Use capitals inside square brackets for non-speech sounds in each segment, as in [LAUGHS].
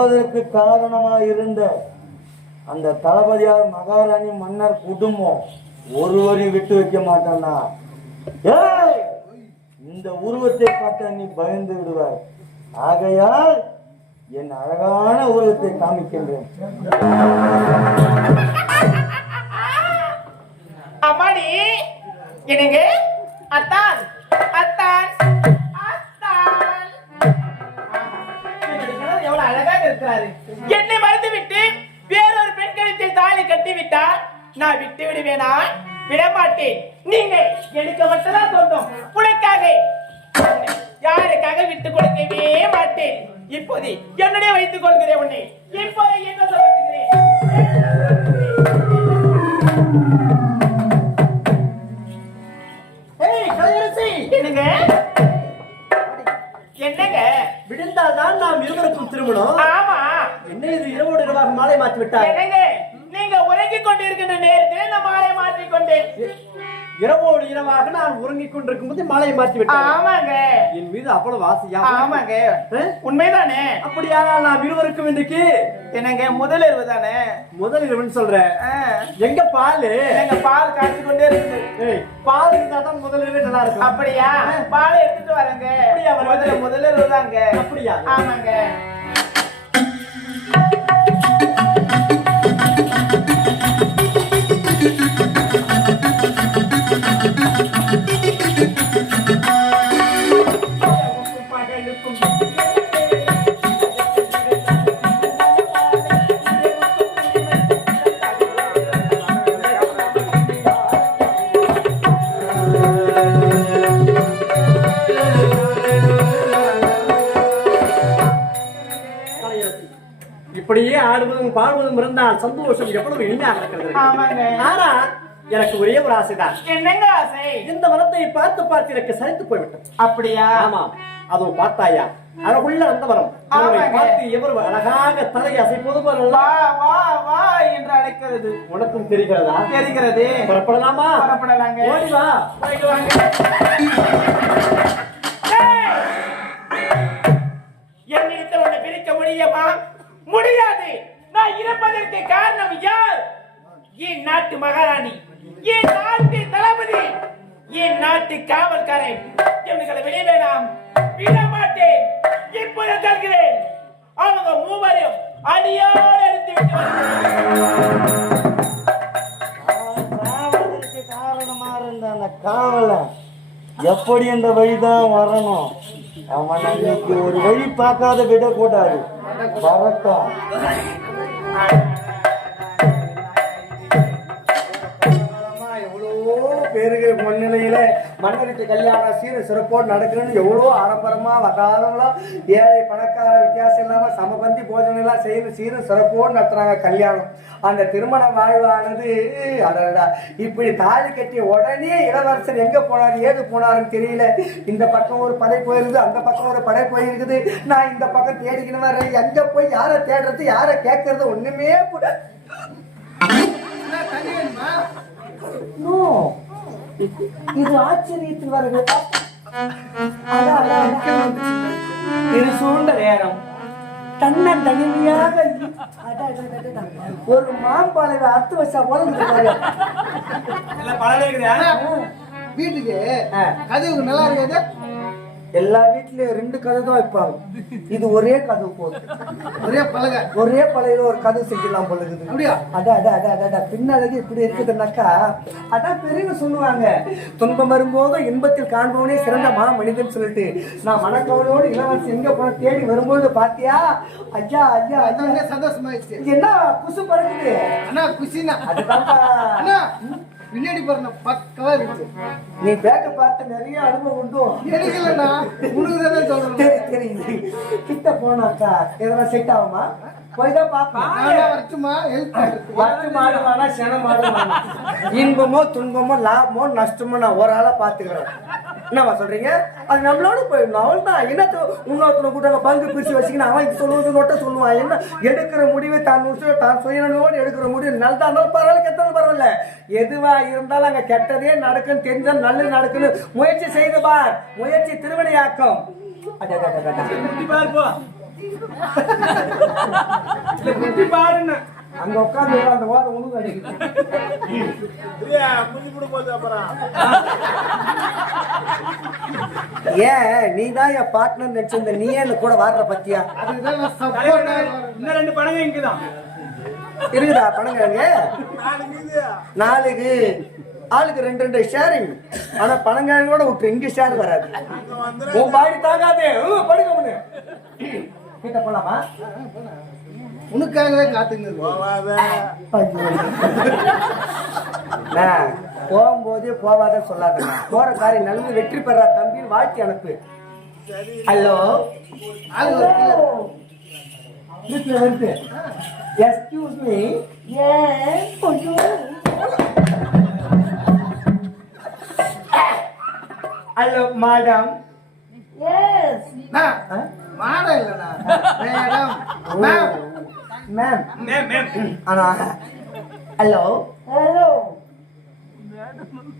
சாவதற்கு காரணமாக இருந்த அந்த தளபதியார் மகாராணி மன்னர் குடும்பம் ஒருவரையும் விட்டு வைக்க மாட்டேன்னா? இந்த உருவத்தை பார்த்தா நீ பயந்து விடுவாய். ஆகையால் என் அழகான உருவத்தை காமிக்கின்றேன். அம்மாடி என்னங்க அத்தான். என்னை மறந்து விட்டு வேறொரு பெண் கழுத்தில் தாலி கட்டி விட்டால் நான் விட்டு விடுவேனா? விடமாட்டேன். நீங்க எனக்கு மட்டும்தான் சொந்தம் உனக்காக யாருக்காக விட்டு கொடுக்கவே மாட்டேன். இப்போது என்னுடைய வைத்துக் கொள்கிறேன் உன்னை. இப்போது என்ன சொல்லுகிறேன்? ஏய் என்னங்க? என்னங்க விழுந்தால்தான் நாம் இருவருக்கும் திருமணம். ஆமா. என்ன இது இரவோடு இரவாக மாலை மாற்றி விட்டார் என்னங்க? நீங்க உறங்கிக் கொண்டிருக்கின்ற நேரத்தில் நான் மாலை மாற்றிக் கொண்டேன். இரவோடு இரவாக நான் உறங்கிக் கொண்டிருக்கும் போது மாலை மாற்றி விட்டார் ஆமாங்க. என் மீது அவ்வளவு ஆசையா? ஆமாங்க? உண்மைதானே? அப்படியானால் நாம் இருவருக்கும் இன்றைக்கு என்னங்க முதல் இரவு தானே? முதல் இரவுன்னு சொல்றேன் ஆ, எங்க பாலு? என்னங்க பால் காய்ச்சி கொண்டே இருக்குது பால் இருந்தா தான் முதல் இரவே நல்லா இருக்கும். அப்படியா? பால் எடுத்துட்டு வரேங்க. அப்படியா? முதல்ல முதல் இரவு தாங்க. அப்படியா? ஆமாங்க. ஆடுவதும் பாடுவதும் இருந்தால் சந்தோஷம் எவ்வளவு இனிமையாக இருக்கிறது? ஆனா எனக்கு ஒரே ஒரு ஆசைதான். என்னங்க ஆசை? இந்த மரத்தை பார்த்து பார்த்து எனக்கு சலித்து போய்விட்டது. அப்படியா? ஆமா. அதுவும் பார்த்தாயா? அழகுள்ள அந்த மரம் பார்த்து எவ்வளவு அழகாக தலை அசைப்பது போல வா வா வா என்று அழைக்கிறது. உனக்கும் தெரிகிறதா? தெரிகிறது. புறப்படலாமா? புறப்படலாங்க. ஓடி வா. உன்னை பிரிக்க முடியுமா? முடியாது. நான் இறப்பதற்கு காரணம் யார்? என் நாட்டு மகாராணி என் நாட்டு தளபதி என் நாட்டு காவல்காரன். இவர்களை வெளியே வேணாம். விடமாட்டேன் இப்போது தருகிறேன் அவங்க மூவரையும் அடியோடு எடுத்து விட்டு வருகிறேன். காரணமா இருந்த அந்த காவலை எப்படி அந்த வழிதான் வரணும்? அவன் அன்னைக்கு ஒரு வழி பார்க்காத விடக்கூடாது. வரட்டும் இருக்கிற முன்னிலையில மன்னருக்கு கல்யாணம் சீர சிறப்போடு நடக்கணும்னு எவ்வளோ ஆடம்பரமா வராதவங்களோ ஏழை பணக்கார வித்தியாசம் இல்லாம சமபந்தி போஜனம் எல்லாம் செய்து சீர சிறப்போடு நடத்துறாங்க கல்யாணம். அந்த திருமண வாழ்வானது அடடா இப்படி தாலி கட்டிய உடனே இளவரசர் எங்க போனார் ஏது போனாருன்னு தெரியல. இந்த பக்கம் ஒரு படை போயிருக்குது அந்த பக்கம் ஒரு படை போயிருக்குது. நான் இந்த பக்கம் தேடிக்கணும் எங்க போய் யாரை தேடுறது யாரை கேட்கறது ஒண்ணுமே இது ஆச்சரியத்தில் வருகிறது. இது சூழ்ந்த நேரம் தன்ன தனிமையாக. ஒரு மாம்பாளைய அத்து வச்சா போல. வீட்டுக்கு. கதவு நல்லா இருக்காது எல்லா வீட்லயும் ரெண்டு கதை தான் வைப்பாங்க. இது ஒரே கதவு போதும் ஒரே பலகை. ஒரே பழையில ஒரு கதவு செஞ்சிடலாம் போல இருக்குது. அப்படியா? அதான் அதான் அதான் அதான், பின்னழகு இப்படி இருக்குதுன்னாக்கா அதான் பெரியவங்க சொல்லுவாங்க. துன்பம் வரும்போது இன்பத்தில் காண்பவனே சிறந்த மா மனிதன் சொல்லிட்டு. நான் மனக்கவலையோடு இளவரசி எங்க போன தேடி வரும்போது பாத்தியா? ஐயா ஐயா ஐயா. சந்தோஷமாயிடுச்சு. என்ன குசு பறக்குது? அண்ணா குஷினா அதுதான்ப்பா அண்ணா பின்னாடி பாருங்க இருக்கு நீ பேக்க பார்த்து நிறைய அனுபவம் உண்டு. எனக்கு இல்லைண்ணா உனக்கு தான் சொல்றேன் தெரி- தெரியுது கிட்ட போனாக்கா எதனா செட் ஆகுமா? போய் தான் வேணா இன்பமோ துன்பமோ லாபமோ நஷ்டமோ நான் ஒரு ஆளா பாத்துக்கிறேன் என்னவா சொல்றீங்க? அது நம்மளோட போயிடணும். அவள் தான் என்னத்த இன்னொருத்தனை கூட்டாங்க பங்கு பிரிச்சு வச்சுக்கின்னு அவன் சொல்லுவது நோட்ட சொல்லுவான். என்ன? எடுக்கிற முடிவு தான் தான் சுயநலோடு எடுக்கிற முடிவு. நல்லதா இருந்தாலும் பரவாயில்ல கெட்டது பரவாயில்ல. எதுவா இருந்தாலும் அங்க கெட்டதே நடக்கும் தெரிஞ்சால் நல்லது நடக்குன்னு முயற்சி செய்து பார். முயற்சி திருவினையாக்கும். அங்க உட்கார்ந்து அந்த வாரம் ஒண்ணு ஏன் நீ தான் என் பார்ட்னர் நினைச்சிருந்த நீ ஏன் கூட வாடுற பத்தியா? இன்னும் ரெண்டு பணங்க இங்குதான். இருக்குதா பணங்க நாலுக்கு ஆளுக்கு ரெண்டு ரெண்டு ஷேரிங் ஆனா பணங்காயோட விட்டு இங்க ஷேர் வராது? உன் பாடி தாங்காதே. படுக்க முடியும் கிட்ட போலாமா? உனக்காகவே காத்துங்கிறது நான் போகும்போதே போவாத சொல்லாதண்ணா. போற காரியம் நல்லது வெற்றி பெறா தம்பி வாழ்த்தி அனுப்பு. ஹலோ. வீட்டுல வந்து. Excuse me hello madam madam இல்லைண்ணா மேடம் மேம் மேம் ஆனா ஹலோ ஹலோ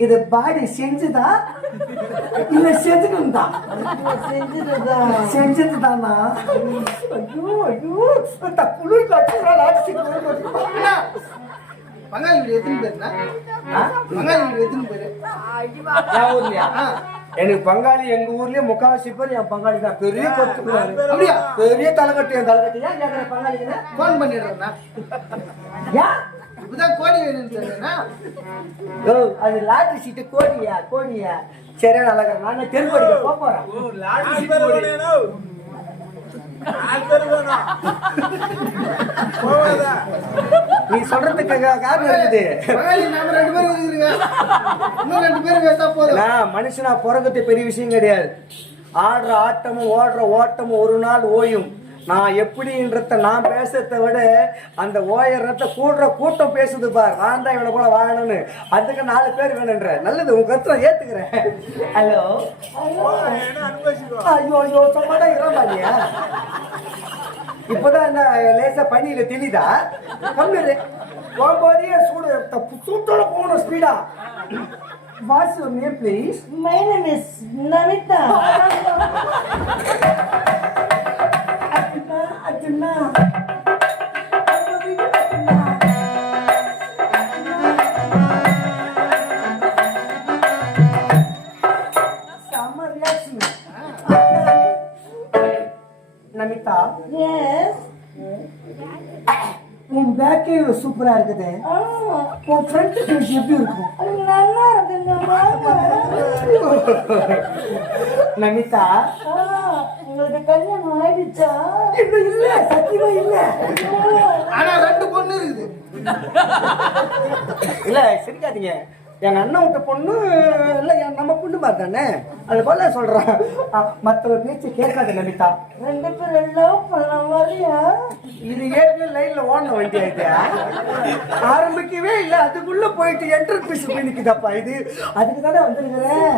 இது பாடி செஞ்சுதா? இல்ல செஞ்சுக்கணும்தா செஞ்சதுதானா ஐயோ ஐயோ. இந்த குளிர் காட்சி ஆட்சி அண்ணா பங்காளி வீடு எத்தனை பேருண்ணா? பங்காளி வீடு எத்தனை பேரு? எனக்கு பங்காளி எங்க ஊர்லயே முக்காவாசி பேர் என் பங்காளி தான் பெரிய கொத்து அப்படியா? பெரிய தலைக்கட்டு என் தலைக்கட்டு ஏன் கேக்குற பங்காளிங்க ஃபோன் பண்ணிடுறேண்ணா ஏன் இப்பதான் கோடி ஓ, அது லாட்டரி சீட்டு கோடியா கோடியா சரியா நல்லா. நான் தெருக்கோடிக்க போக போறேன் நீ சொல்றதுக்கு காரணம் இருக்குது. மனுஷனா பிறகுறது பெரிய விஷயம் கிடையாது. ஆடுற ஆட்டமும் ஓடுற ஓட்டமும் ஒரு நாள் ஓயும். நான் எப்படின்றத நான் பேசுறத விட அந்த ஓயறத கூடுற கூட்டம் பேசுது பார். நான் தான் இவனை போல வாழணும்னு. அதுக்கு நாலு பேர் வேணுன்ற. நல்லது உங்க கருத்தை ஏத்துக்கிறேன். ஹலோ ஐயோ ஐயோ சொன்னா இரண்டாலியா இப்பதான் என்ன லேசா பனியில தெளிதா கம்மி போகும்போதே சூடு சூட்டோட போகணும் speedo what's your name please My name is Namita. [LAUGHS] Namita. உன் பேக்கே சூப்பரா இருக்குது. உன் ஃப்ரண்ட் பேஜ் எப்படி இருக்கும். நமிதா உங்களுக்கு கல்யாணம் ஆயிடுச்சா? இன்னும் இல்ல சத்தியமா இல்ல. ஆனா ரெண்டு பொண்ணு இருக்குது. இல்ல சிரிக்காதீங்க. எங்க அண்ணன் விட்ட பொண்ணு இல்ல என் நம்ம பொண்ணு மாதிரி தானே? அது போல சொல்றேன் மற்ற பேச்சு கேட்காது நமிதா. ரெண்டு லவ் பண்ண மாதிரியா? இது ஏற்கனவே லைன்ல ஓடின வண்டி ஆயிட்டு ஆரம்பிக்கவே இல்ல அதுக்குள்ள போயிட்டு என்ட்ரன் பீஸ் போய் நிக்குதாப்பா இது? அதுக்கு தானே வந்திருக்கிறேன்.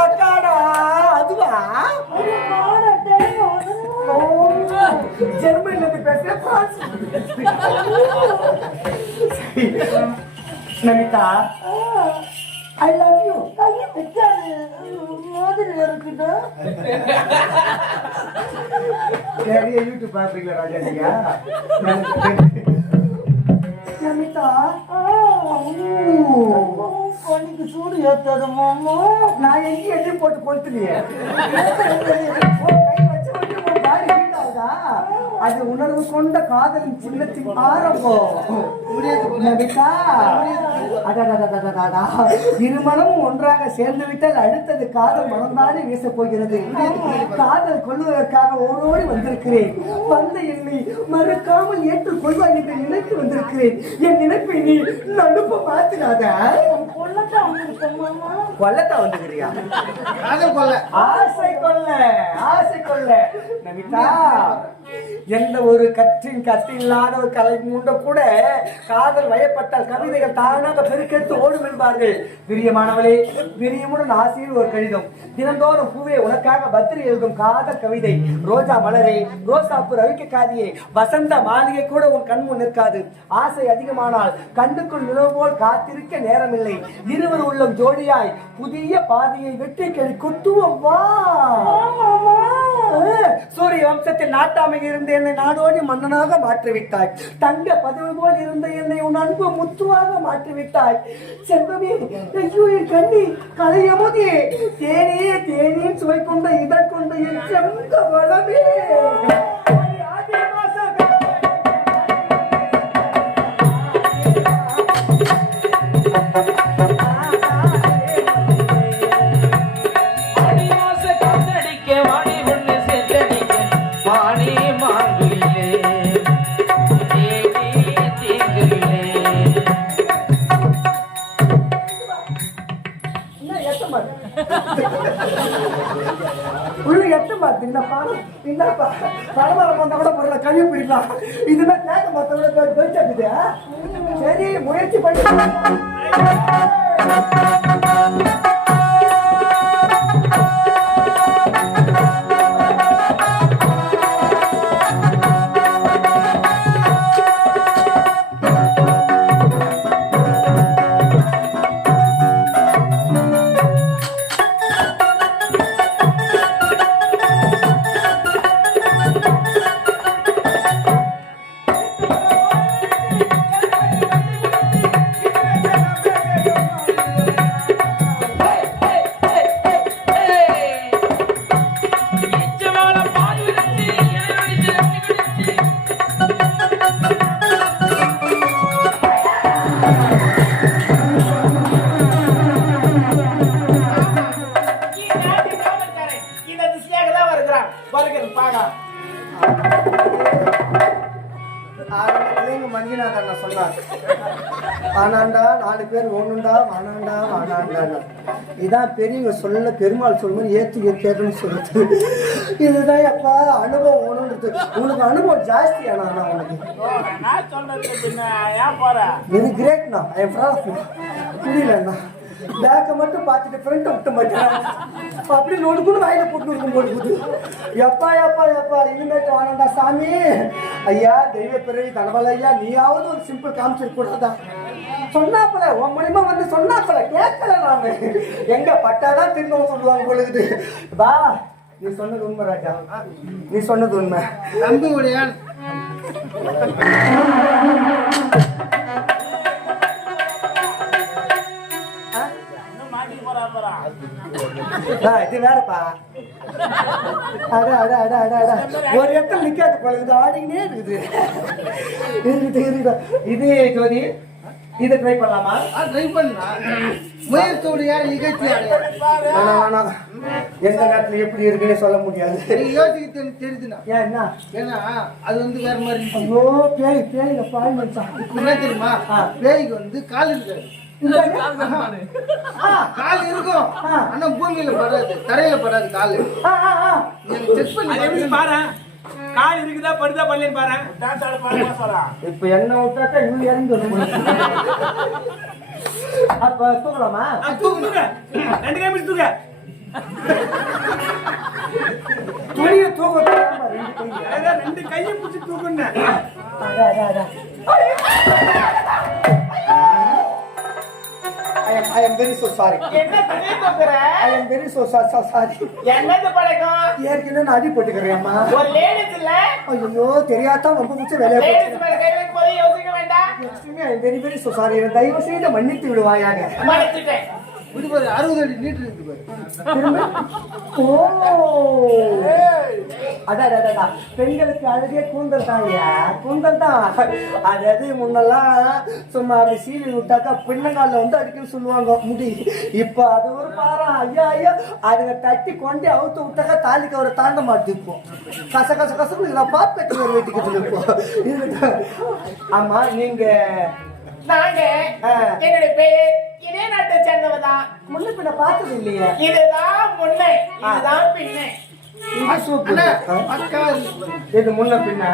அக்காடா அதுவா? ஜெர்மன்ல இருந்து பேசுறேன் நமிதா ஐ லவ் யூ. மாதிரி இருக்குதா? நிறைய யூடியூப் பாக்குறீங்களா ராஜா நீங்க நமிதா சூடு ஏத்தாது மாமா. நான் எங்கேயும் எதையும் போட்டு கொளுத்துலையே. ஆகுதா? அது உணர்வு கொண்ட காதலின் சின்னத்தின் ஆரம்பம். இருமனமும் ஒன்றாக சேர்ந்து விட்டால் அடுத்தது காதல் மனம்தானே வீசப் போகிறது காதல் கொள்வதற்காக ஓடோடி வந்திருக்கிறேன். வந்த என்னை மறுக்காமல் ஏற்றுக்கொள்வாய் என்று நினைத்து வந்திருக்கிறேன். என் நினைப்பை நீ நடுப்ப மாமா கொல்லத்தான் வந்துக்கிறியா காதல் கொல்ல ஆசை கொள்ள ஆசை கொள்ள. நமிதா எந்த ஒரு கற்றின் கத்தி இல்லாத ஒரு கலை மூண்ட கூட காதல் வயப்பட்டால் கவிதைகள் தானாக பெருக்கெடுத்து ஓடும் என்பார்கள். பிரியமானவளே பிரியமுடன் ஆசையில் ஒரு கடிதம். தினந்தோறும் பூவே உனக்காக பத்திரி எழுதும் காதல் கவிதை. ரோஜா மலரே ரோசாப்பு ரவிக்க காதியே வசந்த மாளிகை கூட உன் கண் முன் நிற்காது. ஆசை அதிகமானால் கண்ணுக்குள் நிலவு போல் காத்திருக்க நேரமில்லை. இருவர் உள்ளம் ஜோடியாய் புதிய பாதையை வெற்றி கிளி குத்துவோம் வா! சூரிய வம்சத்தில் நாட்டாமை இருந்த என்னை நாடோடி மன்னனாக மாற்றிவிட்டாய். தங்க பதிவு போல் இருந்த என்னை உன் அன்பு முத்துவாக மாற்றிவிட்டாய். செல்வமே ஐயோ என் கண்ணி கலையமுதே. தேனே தேனே சுவை கொண்ட இதழ் கொண்ட என் செங்க வளமே. Thank you. பரவாயில்ல கழுவி கேட்க மற்றவங்களுக்கு போயிட்டு சரி முயற்சி பண்ணி பெரியவங்க சொல்ல பெருமாள் சொல்லும்போது ஏத்து கேட்கணும்னு சொல்லுது இதுதான் எப்பா அனுபவம் ஒண்ணுன்றது உனக்கு அனுபவம் ஜாஸ்தி ஆனா உனக்கு? வெரி கிரேட்ண்ணா எம் புரியலண்ணா பேக்கை மட்டும் பார்த்துட்டு ஃப்ரெண்டை விட்ட மாட்டேன். அப்படி நொடுக்குன்னு வாயில போட்டு இருக்கும் புது எப்பா எப்பா எப்பா இனிமேட்டு வானண்டா சாமி. ஐயா தெய்வ பிறவி தனவல ஐயா நீயாவது ஒரு சிம்பிள் காமிச்சிருக்க கூடாதா சொன்னாப்பல உன் மூலியமா வந்து சொன்னாப்பல கேட்கல நானு. எங்க பட்டாதான் திரும்ப சொல்லுவாங்க பொழுது வா நீ சொன்னது உண்மை ராஜா. நீ சொன்னது உண்மை. நம்பி உடையான். இது வேறப்பா. அட அட அட அட அட. ஒரு இடத்துல நிக்காது போல இது இருக்குது. இருக்குது இருக்குது இது ஜோதி இதை ட்ரை பண்ணலாமா? ட்ரை பண்ணா முயற்சி உடையான் இகழ்ச்சி வேணாம் எந்த நேரத்துல எப்படி இருக்குன்னு சொல்ல முடியாது. யோசிக்க தெரியுதுண்ணா. ஏன் என்ன? ஏன்னா அது வந்து வேற மாதிரி. ஐயோ பேய் பேய் பாய் மச்சான். என்ன தெரியுமா? பேய்க்கு வந்து கால் இருக்காது கால் இருக்கும். ஆ. ஆனா பூமியில படாது தரையில படாது கால். செக் பண்ணி பாரு? கால் இருக்குதா படுதா பள்ளின்னு பாரு. டான்ஸ் ஆட பாருங்க சொல்றான். இப்ப என்ன விட்டாக்கா இவங்க இறந்து வரும் அப்ப தூக்கலாமா தூக்கு ரெண்டு கை தூக்க துணியை. அதான் ரெண்டு கையை பிடிச்சி தூக்குன்னு என்ன so, so sorry. என்னது பழக்கம்? ஏற்கனவே நான் அடி போட்டுக்கிறேன்மா ஒரு லேடிஸ் இல்ல? ஐயோ தெரியாதான் ரொம்ப பிடிச்ச வேலையா போச்சு. லேடிஸ் மேல கை வைக்கும் போது யோசிக்க வேண்டாம். Lakshmi I very very sorry. என்னை தயவு செய்து மன்னித்து விடுவாயாக. இது பாரு அறுபது அடி நீட்டு இருக்கு பாரு. திரும்ப. ஓ! அதான் அதான், பெண்களுக்கு அழகே கூந்தல் தான் கூந்தல் தான். அதாவது முன்னெல்லாம் சும்மா அப்படி சீவி விட்டாக்கா பின்னங்காலில் வந்து அடிக்கணும்னு சொல்லுவாங்க. முடி. இப்ப அது ஒரு பாரம் ஐயா ஐயா. அதுங்க தட்டி கொண்டு அவுத்து விட்டாக்கா தாலி கவரை தாண்ட மாட்டிருப்போம் கச கச கசக்கு நான் பாப்பேட்டு ஒரு வெட்டிக்கிட்டு இப்போ இதுதான். ஆமா நீங்க நாங்க பேர் நாட்டை சேர்ந்தவதான் முன்ன பின்ன பார்த்தது இல்லையே. இதுதான் முன்னை இதுதான் பின்னை. இது முன்ன பின்ன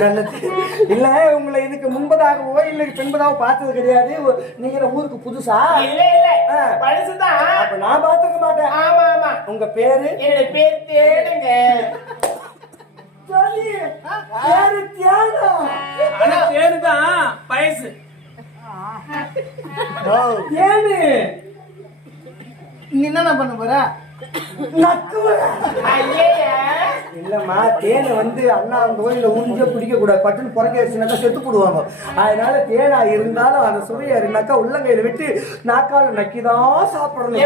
நல்லது. இல்ல உங்களை இதுக்கு முன்பதாகவோ இல்ல பின்பதாகவோ பார்த்தது கிடையாது. நீங்க ஊருக்கு புதுசா? இல்ல இல்ல. பழசுதான். அப்ப நான் பார்த்துக்க மாட்டேன். ஆமா ஆமா. உங்க பேரு? என்னுடைய பேர் தேடுங்க தேடுதான் வயசு தேனு நீ என்னண்ணா பண்ண போற? இல்லம்மா தேனை வந்து அண்ணா அந்த கோயில உறிஞ்ச பிடிக்க கூடாது. பட்டுன்னு புறக்க வச்சுனாக்கா செத்து போடுவாங்க. அதனால தேனா இருந்தாலும் அந்த சுவையா இருந்தாக்கா உள்ளங்கையில விட்டு நாக்கால நக்கிதான் சாப்பிடணும்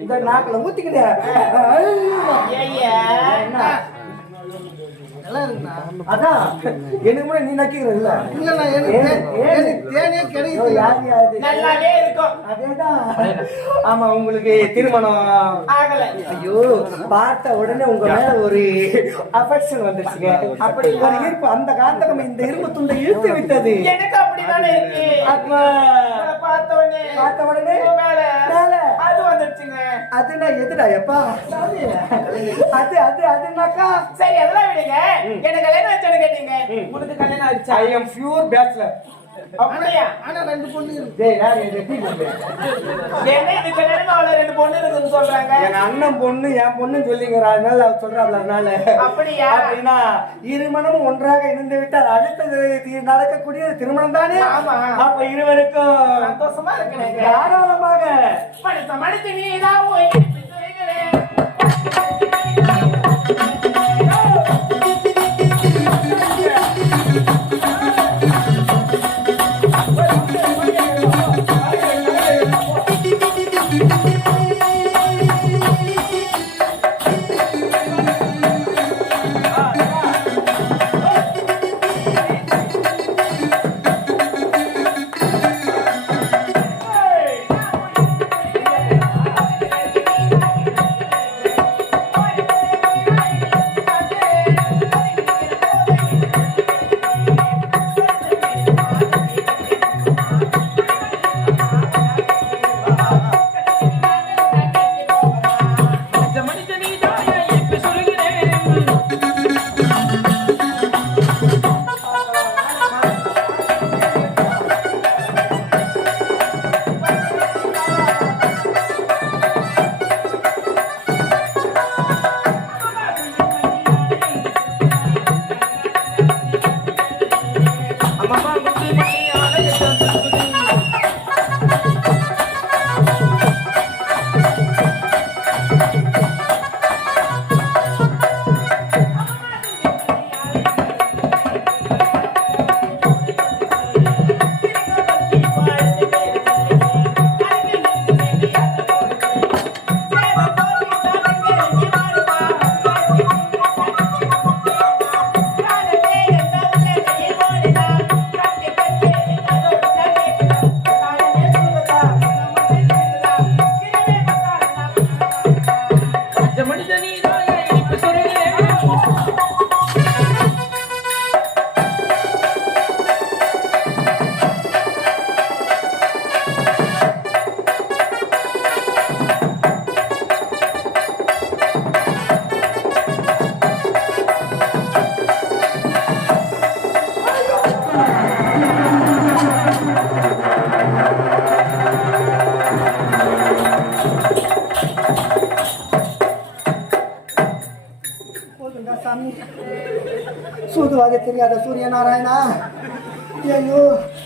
இந்த நாக்குல ஊத்திக்கிட்டேன் அதான் எனக்கு முன்னாடி நீ நக்கிக்கிற இல்ல? எனக்கு தேனே கிடைக்குது? நல்லாவே இருக்கும். அதேதான் ஆமா உங்களுக்கு திருமணம் ஆகல. ஐயோ பார்த்த உடனே உங்க மேல ஒரு அஃபெக்ஷன் வந்துருச்சுங்க. அப்படி ஒரு ஈர்ப்பு. அந்த காந்தகம் இந்த இரும்பு துண்டை இழுத்து விட்டது. எனக்கு அப்படிதானே இருக்கு. அப்ப உங்களை பார்த்த உடனே பார்த்த உடனே உங்க மேல மேல அது வந்துருச்சுங்க. அதுனா எதுடா எப்பா. அது அது அதுனாக்கா? சரி அதெல்லாம் விடுங்க. எனக்கு கல்யாணம் ஆச்சான்னு கேட்டீங்க. உனக்கு கல்யாணம் ஆயிடுச்சா? ஐ எம் பியூர் பேச்சுலர் அப்படியா? ஆனா ரெண்டு பொண்ணு இருக்கு. இருக்கு? ரெண்டு பொண்ணு இருக்குன்னு சொல்றாங்க? எங்க அண்ணன் பொண்ணு என் பொண்ணு சொல்லிங்கிற அதனால அவர் அதனால. அப்படியா? அப்படின்னா இருமணமும் ஒன்றாக இணைந்து விட்டால் அடுத்தது நடக்கக்கூடிய திருமணம் தானே? ஆமா. அப்ப இருவருக்கும் சந்தோஷமா இருக்கிறேங்க தாராளமாக மனுஷ மனுஷ நீதான் போய் தெரியாத சூரிய நாராயணா ஐயோ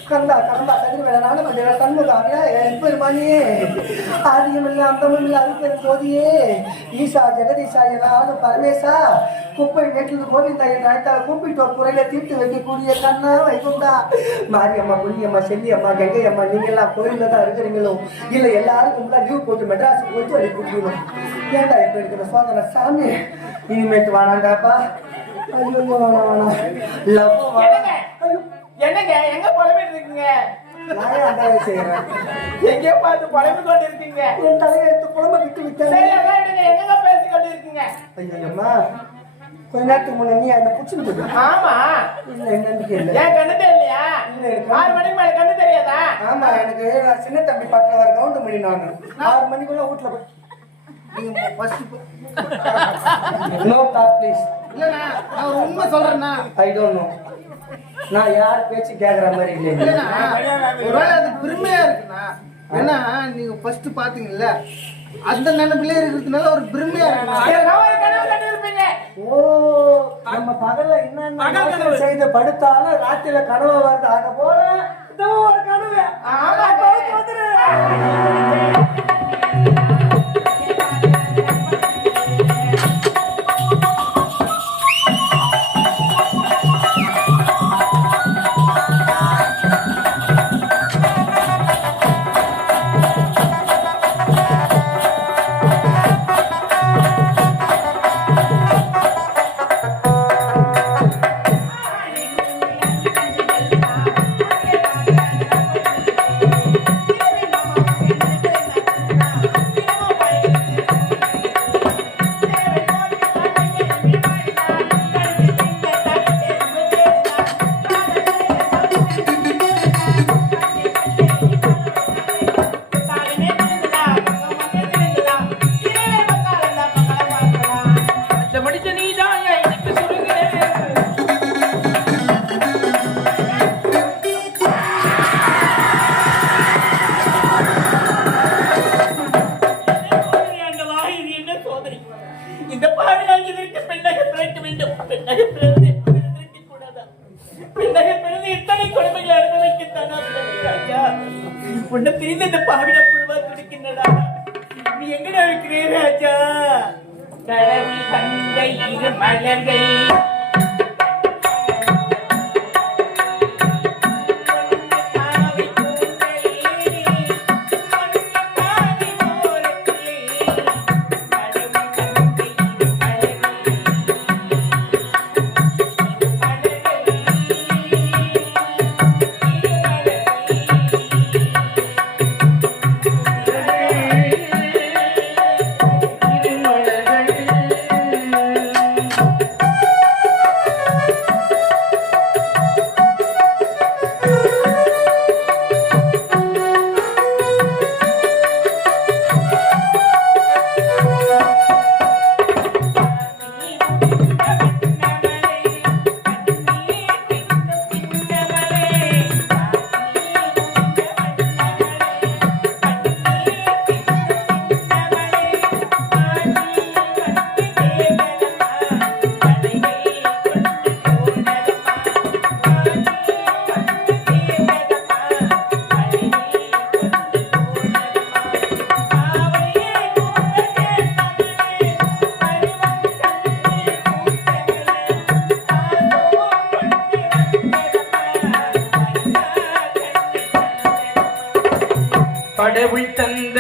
கந்தா கந்தா கதிர்வேல நானும் மந்திர சண்முகாமியா என் பெருமானியே ஆதியும் இல்லை அந்தமும் இல்லை பெரும் போதியே ஈசா ஜெகதீசா எதாவது பரமேசா குப்பை மேட்டில் கோவிந்தா என் அழைத்தால் கூப்பிட்டோர் குறையில தீர்த்து வைக்கக்கூடிய கண்ணா வைகுண்டா மாரியம்மா புள்ளியம்மா செல்லியம்மா கங்கையம்மா நீங்க எல்லாம் கோயில்ல தான் இருக்கிறீங்களோ இல்ல எல்லாரும் கும்பலா லீவ் போட்டு மெட்ராஸுக்கு போயிட்டு அடி குடிக்கணும் ஏண்டா இப்ப இருக்கிற சோதனை சாமி இனிமேட்டு வானாண்டாப்பா என்னங்க? எங்க புலம்பிட்டு இருக்கீங்க? எங்கேயோ பார்த்து புலம்பி கொண்டு இருக்கீங்க என் தலையை எடுத்து குழம்பு விட்டு விட்டேன். என்னங்க? பேசி கொண்டு இருக்கீங்க ஐயம்மா கொஞ்ச நேரத்துக்கு முன்ன நீ அந்த போயிடு ஆமா. இல்ல என்னன்னு கேளு ஏன் கண்ணு தெரியலையா. ஆறு மணிக்கு மேல கண்ணு தெரியாதா? ஆமா எனக்கு சின்ன தம்பி பாட்டுல வர கவுண்ட் நானு ஆறு மணிக்குள்ள வீட்டுல போய் நீங்க ஃபர்ஸ்ட் நோ டாக் ப்ளீஸ் இல்லண்ணா நான் உண்மை சொல்றேன்னா ஐ டோன்ட் நோ நான் யார் பேச்சு கேக்குற மாதிரி இல்லை இல்லண்ணா ஒருவேளை அது பெருமையா இருக்குண்ணா. ஏன்னா நீங்க ஃபர்ஸ்ட் பாத்தீங்கல்ல அந்த நினைப்பிலே இருக்கிறதுனால ஒரு பெருமையா இருக்குண்ணா. ஓ நம்ம பகல்ல என்ன செய்து படுத்தாலும் ராத்திரில கனவு வருது. ஆக போல இதோ ஒரு கனவு. ஆமா இந்த கடவுள் தந்த